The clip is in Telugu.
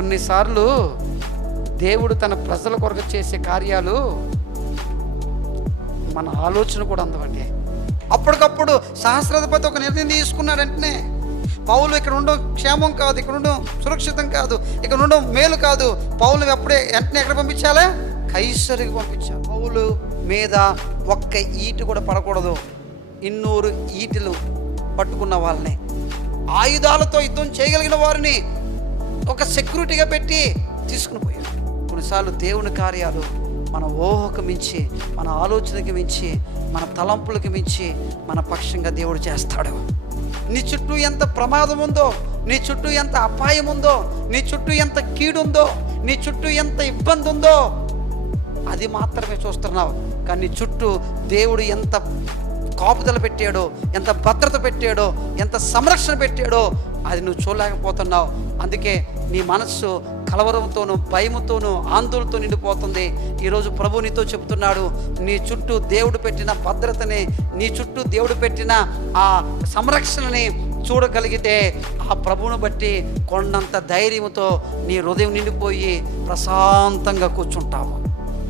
కొన్నిసార్లు దేవుడు తన ప్రజల కొరకు చేసే కార్యాలు మన ఆలోచన కూడా అందవండి. అప్పటికప్పుడు సహస్రాధిపతి ఒక నిర్ణయం తీసుకున్నాడు. వెంటనే పౌలు ఇక్కడ ఉండడం క్షేమం కాదు, ఇక్కడ ఉండడం సురక్షితం కాదు, ఇక్కడ ఉండడం మేలు కాదు. పౌలు వెంటనే ఎక్కడ పంపించాలా? కైసరికి పంపించాలి. పౌలు మీద ఒక్క ఈటు కూడా పడకూడదు. 200 ఈటెలు పట్టుకున్న వాళ్ళని, ఆయుధాలతో యుద్ధం చేయగలిగిన వారిని ఒక సెక్యూరిటీగా పెట్టి తీసుకుని పోయారు. కొన్నిసార్లు దేవుని కార్యాలు మన ఊహకు మించి, మన ఆలోచనకి మించి, మన తలంపులకు మించి మన పక్షంగా దేవుడు చేస్తాడు. నీ చుట్టూ ఎంత ప్రమాదం ఉందో, నీ చుట్టూ ఎంత అపాయం ఉందో, నీ చుట్టూ ఎంత కీడుందో, నీ చుట్టూ ఎంత ఇబ్బంది ఉందో అది మాత్రమే చూస్తున్నావు. కానీ నీ చుట్టూ దేవుడు ఎంత కాపుదల పెట్టాడో, ఎంత భద్రత పెట్టాడో, ఎంత సంరక్షణ పెట్టాడో అది నువ్వు చూడలేకపోతున్నావు. అందుకే నీ మనస్సు కలవరంతోనూ, భయముతోనూ, ఆందోళనతో నిండిపోతుంది. ఈరోజు ప్రభు నీతో చెప్తున్నాడు, నీ చుట్టూ దేవుడు పెట్టిన భద్రతని, నీ చుట్టూ దేవుడు పెట్టిన ఆ సంరక్షణని చూడగలిగితే ఆ ప్రభువును బట్టి కొండంత ధైర్యంతో నీ హృదయం నిండిపోయి ప్రశాంతంగా కూర్చుంటావు.